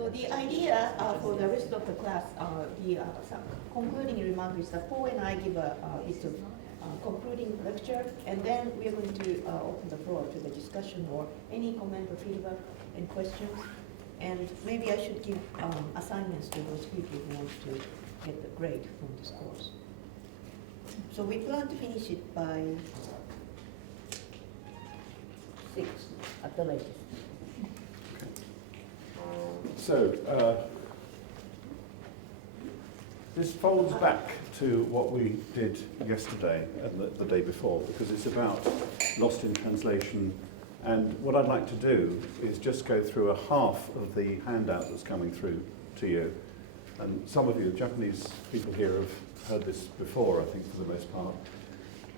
So the idea for the rest of the class, some concluding remark is that Paul and I give a bit of concluding lecture, and then we are going to open the floor to the discussion or any comment or feedback and questions. And maybe I should give assignments to those people who want to get the grade from this course. So we plan to finish it by 6 at the latest. So, this folds back to what we did yesterday and the day before, because it's about lost in translation. And what I'd like to do is just go through a half of the handout that's coming through to you. And some of you, Japanese people here, have heard this before, I think, for the most part.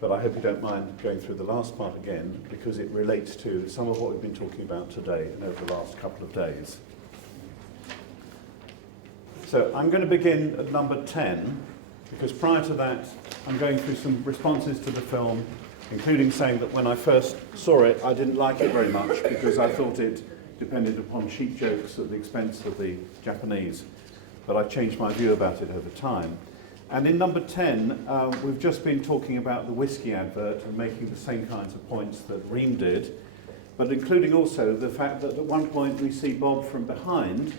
But I hope you don't mind going through the last part again, because it relates to some of what we've been talking about today and over the last couple of days. So I'm going to begin at number 10, because prior to that, I'm going through some responses to the film, including saying that when I first saw it, I didn't like it very much, because I thought it depended upon cheap jokes at the expense of the Japanese. But I've changed my view about it over time. And in number 10, we've just been talking about the whiskey advert and making the same kinds of points that Reem did, but including also the fact that at one point we see Bob from behind,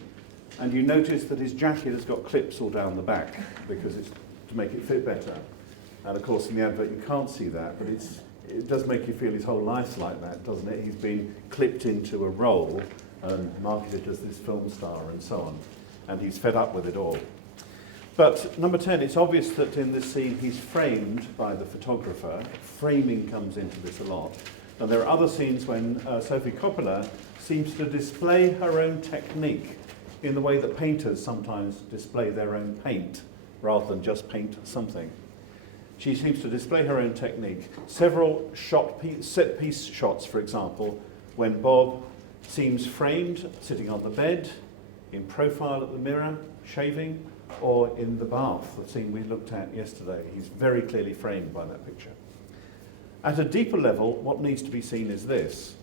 and you notice that his jacket has got clips all down the back because it's to make it fit better. And of course in the advert you can't see that, but it does make you feel his whole life's like that, doesn't it? He's been clipped into a role and marketed as this film star and so on. And he's fed up with it all. But number 10, it's obvious that in this scene he's framed by the photographer. Framing comes into this a lot. And there are other scenes when Sophie Coppola seems to display her own technique in the way that painters sometimes display their own paint rather than just paint something. She seems to display her own technique. Several set piece shots, for example, when Bob seems framed sitting on the bed, in profile at the mirror, shaving, or in the bath, the scene we looked at yesterday. He's very clearly framed by that picture. At a deeper level, what needs to be seen is this.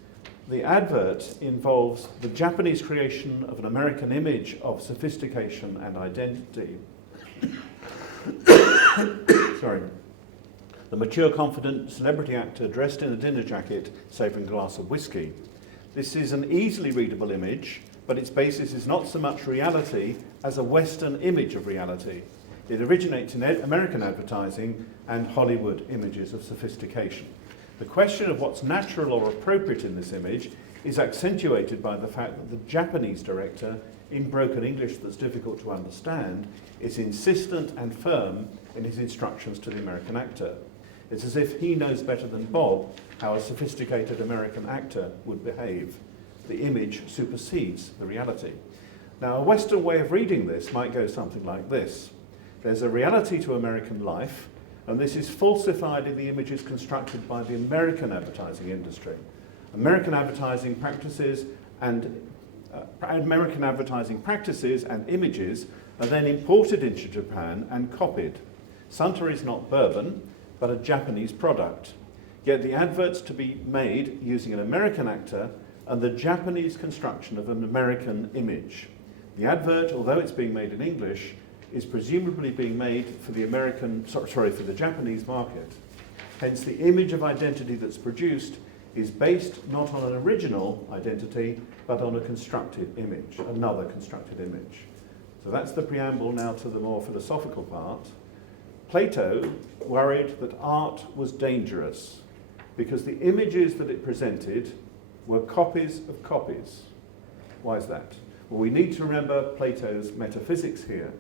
The advert involves the Japanese creation of an American image of sophistication and identity. Sorry. The mature, confident celebrity actor dressed in a dinner jacket, saving a glass of whiskey. This is an easily readable image, but its basis is not so much reality as a Western image of reality. It originates in American advertising and Hollywood images of sophistication. The question of what's natural or appropriate in this image is accentuated by the fact that the Japanese director, in broken English that's difficult to understand, is insistent and firm in his instructions to the American actor. It's as if he knows better than Bob how a sophisticated American actor would behave. The image supersedes the reality. Now, a Western way of reading this might go something like this. There's a reality to American life, and this is falsified in the images constructed by the American advertising industry. American advertising practices and images are then imported into Japan and copied. Santa is not bourbon, but a Japanese product. Yet the adverts to be made using an American actor and the Japanese construction of an American image. The advert, although it's being made in English, is presumably being made for the for the Japanese market. Hence, the image of identity that's produced is based not on an original identity, but on a constructed image, another constructed image. So that's the preamble now to the more philosophical part. Plato worried that art was dangerous because the images that it presented were copies of copies. Why is that? Well, we need to remember Plato's metaphysics here.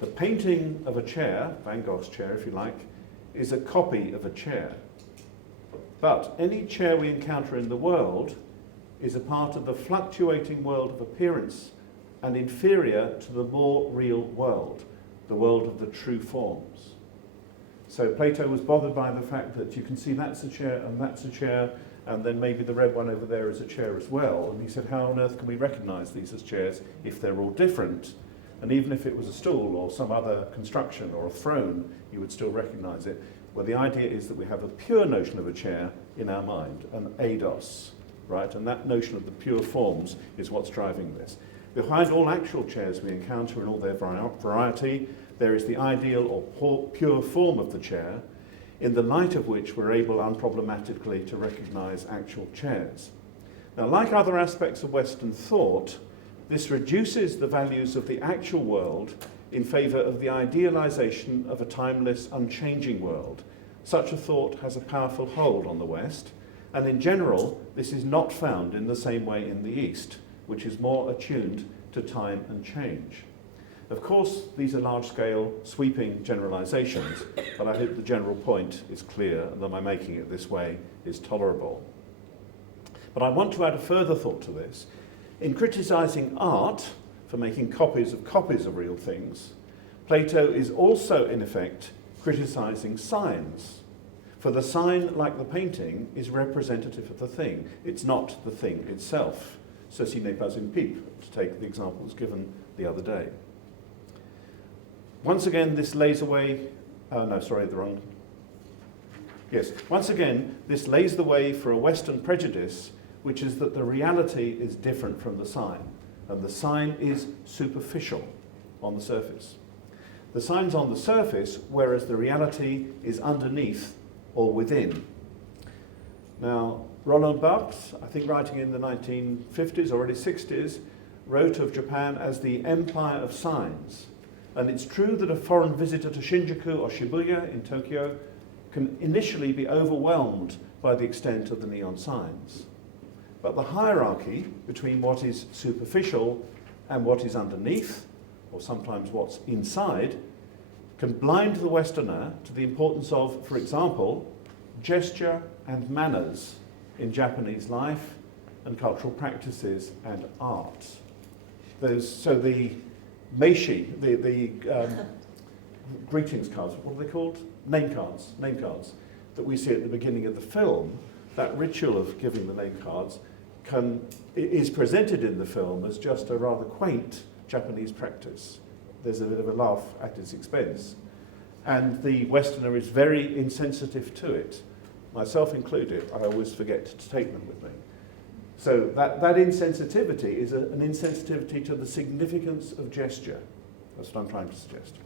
The painting of a chair, Van Gogh's chair if you like, is a copy of a chair. But any chair we encounter in the world is a part of the fluctuating world of appearance and inferior to the more real world, the world of the true forms. So Plato was bothered by the fact that you can see that's a chair and that's a chair, and then maybe the red one over there is a chair as well. And he said, how on earth can we recognize these as chairs if they're all different? And even if it was a stool or some other construction or a throne, you would still recognize it. Well, the idea is that we have a pure notion of a chair in our mind, an eidos, right? And that notion of the pure forms is what's driving this. Behind all actual chairs we encounter in all their variety, there is the ideal or pure form of the chair, in the light of which we're able unproblematically to recognise actual chairs. Now, like other aspects of Western thought, this reduces the values of the actual world in favour of the idealisation of a timeless, unchanging world. Such a thought has a powerful hold on the West, and in general, this is not found in the same way in the East, which is more attuned to time and change. Of course, these are large-scale, sweeping generalisations, but I hope the general point is clear and that my making it this way is tolerable. But I want to add a further thought to this. In criticising art for making copies of real things, Plato is also, in effect, criticising signs. For the sign, like the painting, is representative of the thing. It's not the thing itself. Ceci n'est pas une pipe, to take the examples given the other day. Once again, this lays away... Once again, this lays the way for a Western prejudice, which is that the reality is different from the sign, and the sign is superficial on the surface. The sign's on the surface, whereas the reality is underneath or within. Now, Roland Barthes, I think writing in the 1950s or early 60s, wrote of Japan as the empire of signs. And it's true that a foreign visitor to Shinjuku or Shibuya in Tokyo can initially be overwhelmed by the extent of the neon signs. But the hierarchy between what is superficial and what is underneath, or sometimes what's inside, can blind the Westerner to the importance of, for example, gesture and manners in Japanese life and cultural practices and art. So the meishi, the greetings cards, what are they called? Name cards that we see at the beginning of the film, that ritual of giving the name cards is presented in the film as just a rather quaint Japanese practice. There's a bit of a laugh at its expense. And the Westerner is very insensitive to it. Myself included, I always forget to take them with me. So that insensitivity is an insensitivity to the significance of gesture. That's what I'm trying to suggest.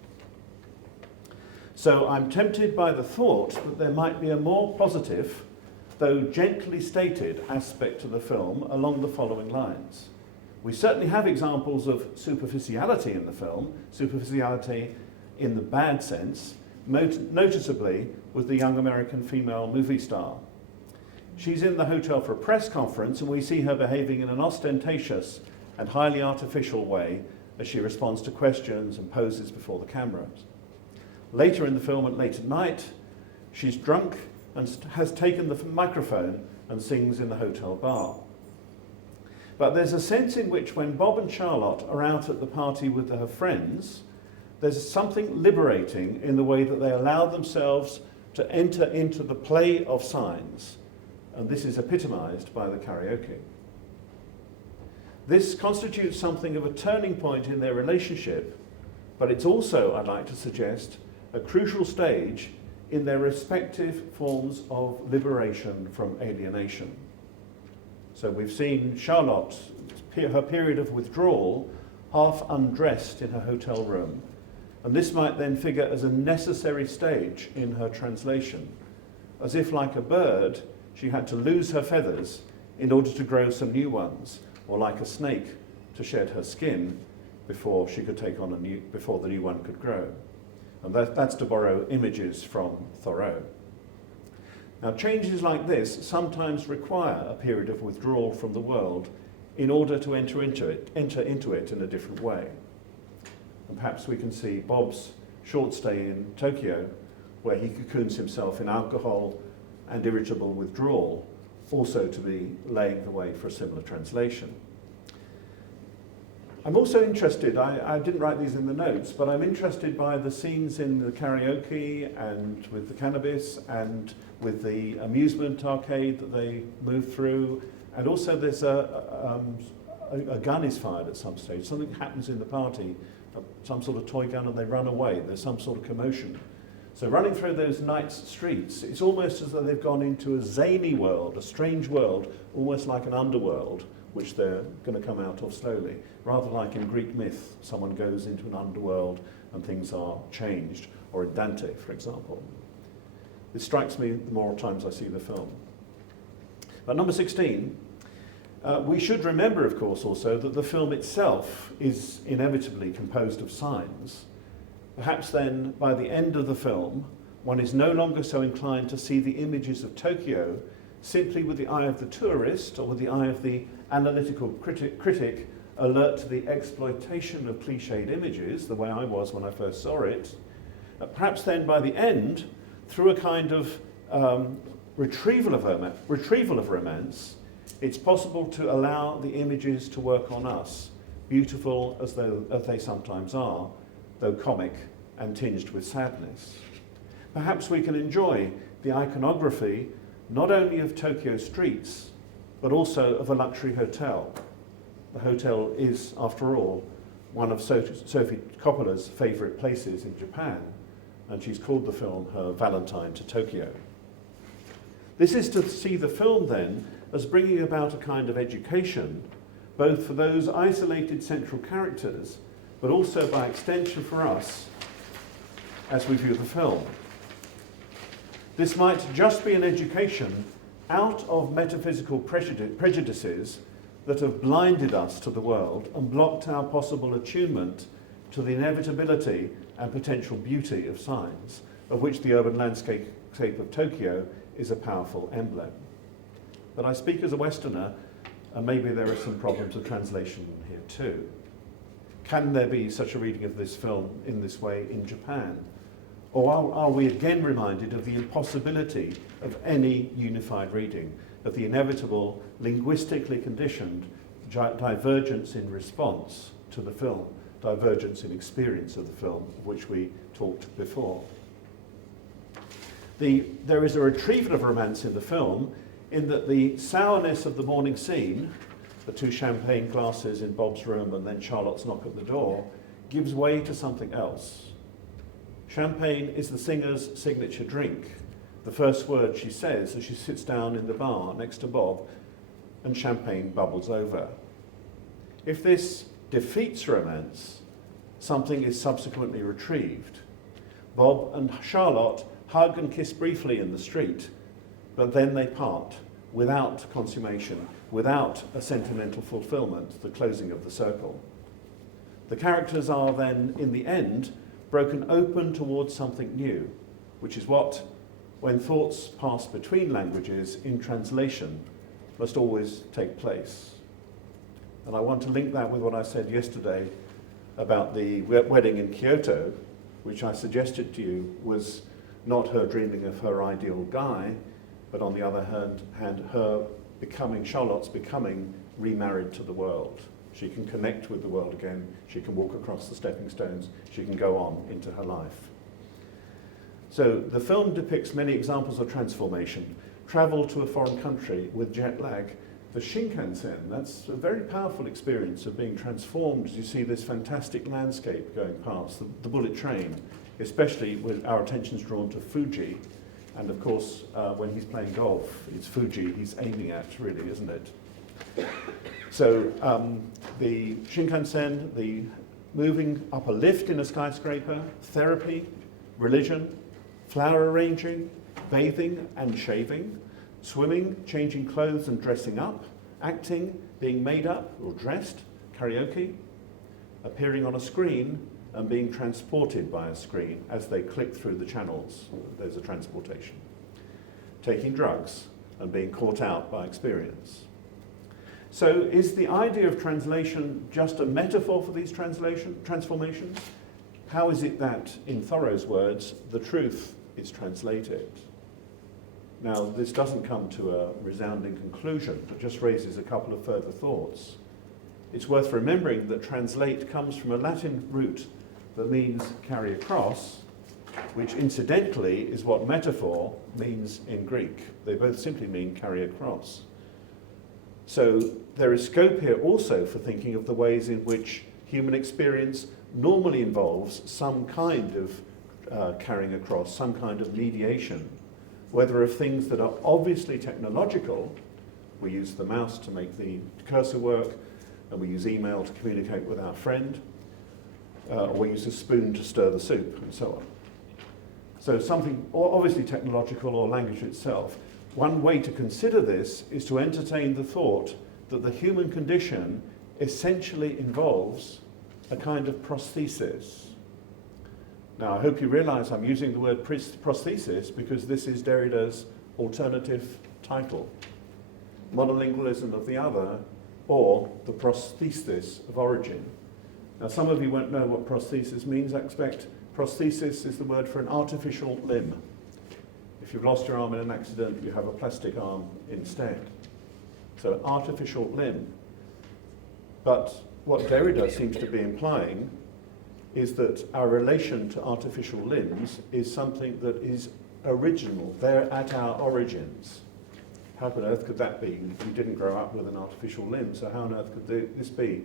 So I'm tempted by the thought that there might be a more positive, though gently stated, aspect to the film along the following lines. We certainly have examples of superficiality in the film, superficiality in the bad sense, noticeably with the young American female movie star. She's in the hotel for a press conference, and we see her behaving in an ostentatious and highly artificial way as she responds to questions and poses before the cameras. Later in the film, late at night, she's drunk and has taken the microphone and sings in the hotel bar. But there's a sense in which when Bob and Charlotte are out at the party with her friends, there's something liberating in the way that they allow themselves to enter into the play of signs, and this is epitomized by the karaoke. This constitutes something of a turning point in their relationship, but it's also, I'd like to suggest, a crucial stage in their respective forms of liberation from alienation. So we've seen Charlotte, her period of withdrawal, half undressed in her hotel room, and this might then figure as a necessary stage in her translation, as if like a bird, she had to lose her feathers in order to grow some new ones, or like a snake to shed her skin before she could take on before the new one could grow. And that's to borrow images from Thoreau. Now, changes like this sometimes require a period of withdrawal from the world in order to enter into it in a different way. And perhaps we can see Bob's short stay in Tokyo, where he cocoons himself in alcohol and irritable withdrawal, also to be laying the way for a similar translation. I'm also interested, I didn't write these in the notes, but I'm interested by the scenes in the karaoke and with the cannabis and with the amusement arcade that they move through. And also there's a gun is fired at some stage. Something happens in the party, some sort of toy gun, and they run away. There's some sort of commotion. So running through those night streets, it's almost as though they've gone into a zany world, a strange world, almost like an underworld, which they're going to come out of slowly. Rather like in Greek myth, someone goes into an underworld and things are changed, or in Dante, for example. This strikes me the more times I see the film. But number 16, we should remember, of course, also that the film itself is inevitably composed of signs. Perhaps then, by the end of the film, one is no longer so inclined to see the images of Tokyo simply with the eye of the tourist or with the eye of the analytical critic alert to the exploitation of cliched images, the way I was when I first saw it. Perhaps then, by the end, through a kind of retrieval of romance, it's possible to allow the images to work on us, beautiful as they sometimes are, though comic and tinged with sadness. Perhaps we can enjoy the iconography not only of Tokyo streets, but also of a luxury hotel. The hotel is, after all, one of Sophie Coppola's favourite places in Japan, and she's called the film her Valentine to Tokyo. This is to see the film then as bringing about a kind of education, both for those isolated central characters, but also by extension for us as we view the film. This might just be an education out of metaphysical prejudices that have blinded us to the world and blocked our possible attunement to the inevitability and potential beauty of signs, of which the urban landscape of Tokyo is a powerful emblem. But I speak as a Westerner, and maybe there are some problems of translation here too. Can there be such a reading of this film in this way in Japan? Or are we again reminded of the impossibility of any unified reading, of the inevitable, linguistically conditioned divergence in response to the film, divergence in experience of the film, of which we talked before? There is a retrieval of romance in the film in that the sourness of the morning scene, the two champagne glasses in Bob's room and then Charlotte's knock at the door, gives way to something else. Champagne is the singer's signature drink, the first word she says as she sits down in the bar next to Bob, and champagne bubbles over. If this defeats romance, something is subsequently retrieved. Bob and Charlotte hug and kiss briefly in the street, but then they part without consummation, without a sentimental fulfillment, the closing of the circle. The characters are then, in the end, broken open towards something new, which is what, when thoughts pass between languages in translation, must always take place. And I want to link that with what I said yesterday about the wedding in Kyoto, which I suggested to you was not her dreaming of her ideal guy, but on the other hand, Charlotte's becoming remarried to the world. She can connect with the world again, she can walk across the stepping stones, she can go on into her life. So the film depicts many examples of transformation. Travel to a foreign country with jet lag, the Shinkansen, that's a very powerful experience of being transformed as you see this fantastic landscape going past, the bullet train, especially with our attentions drawn to Fuji. And of course, when he's playing golf, it's Fuji he's aiming at, really, isn't it? So the Shinkansen, the moving up a lift in a skyscraper, therapy, religion, flower arranging, bathing and shaving, swimming, changing clothes and dressing up, acting, being made up or dressed, karaoke, appearing on a screen and being transported by a screen as they click through the channels. There's a transportation. Taking drugs and being caught out by experience. So is the idea of translation just a metaphor for these transformations? How is it that, in Thoreau's words, the truth is translated? Now, this doesn't come to a resounding conclusion, but just raises a couple of further thoughts. It's worth remembering that translate comes from a Latin root that means carry across, which incidentally is what metaphor means in Greek. They both simply mean carry across. So there is scope here also for thinking of the ways in which human experience normally involves some kind of carrying across, some kind of mediation, whether of things that are obviously technological, We use the mouse to make the cursor work, and we use email to communicate with our friend, or we use a spoon to stir the soup, and so on. So something obviously technological or language itself. One way to consider this is to entertain the thought that the human condition essentially involves a kind of prosthesis. Now, I hope you realize I'm using the word prosthesis because this is Derrida's alternative title, monolingualism of the other, or the prosthesis of origin. Now, some of you won't know what prosthesis means. I expect prosthesis is the word for an artificial limb. If you've lost your arm in an accident, you have a plastic arm instead. So an artificial limb. But what Derrida seems to be implying is that our relation to artificial limbs is something that is original. They're at our origins. How on earth could that be? We didn't grow up with an artificial limb, so how on earth could this be?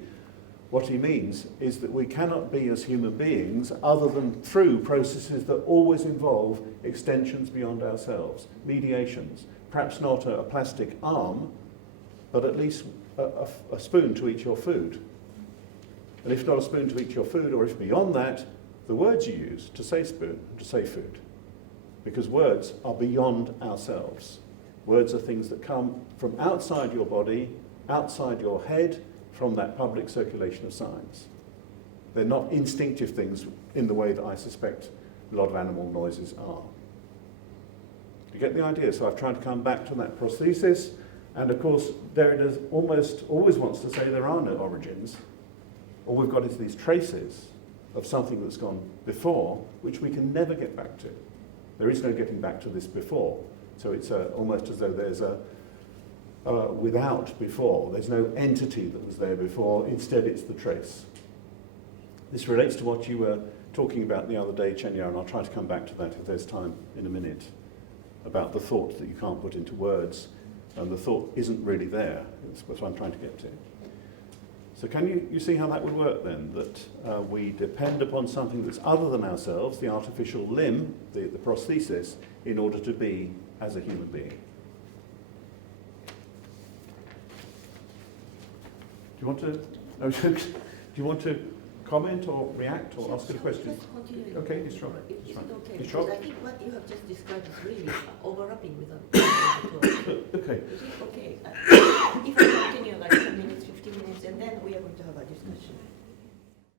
What he means is that we cannot be as human beings other than through processes that always involve extensions beyond ourselves, mediations. Perhaps not a plastic arm, but at least a spoon to eat your food. And if not a spoon to eat your food, or if beyond that, the words you use to say spoon, to say food. Because words are beyond ourselves. Words are things that come from outside your body, outside your head, from that public circulation of science. They're not instinctive things in the way that I suspect a lot of animal noises are. You get the idea? So I've tried to come back to that prosthesis, and of course Derrida almost always wants to say there are no origins. All we've got is these traces of something that's gone before, which we can never get back to. There is no getting back to this before. So it's almost as though there's a without before. There's no entity that was there before. Instead, it's the trace. This relates to what you were talking about the other day, Chenya, and I'll try to come back to that if there's time in a minute, about the thought that you can't put into words, and the thought isn't really there. That's what I'm trying to get to. So can you see how that would work then? That we depend upon something that's other than ourselves, the artificial limb, the prosthesis, in order to be as a human being. Do you want to comment or react or ask a question? Just continue. Okay, it's right. Is it okay? It's right. Because I think what you have just described is really overlapping with the Okay. Is it okay? If we continue like 10 minutes, 15 minutes, and then we are going to have a discussion.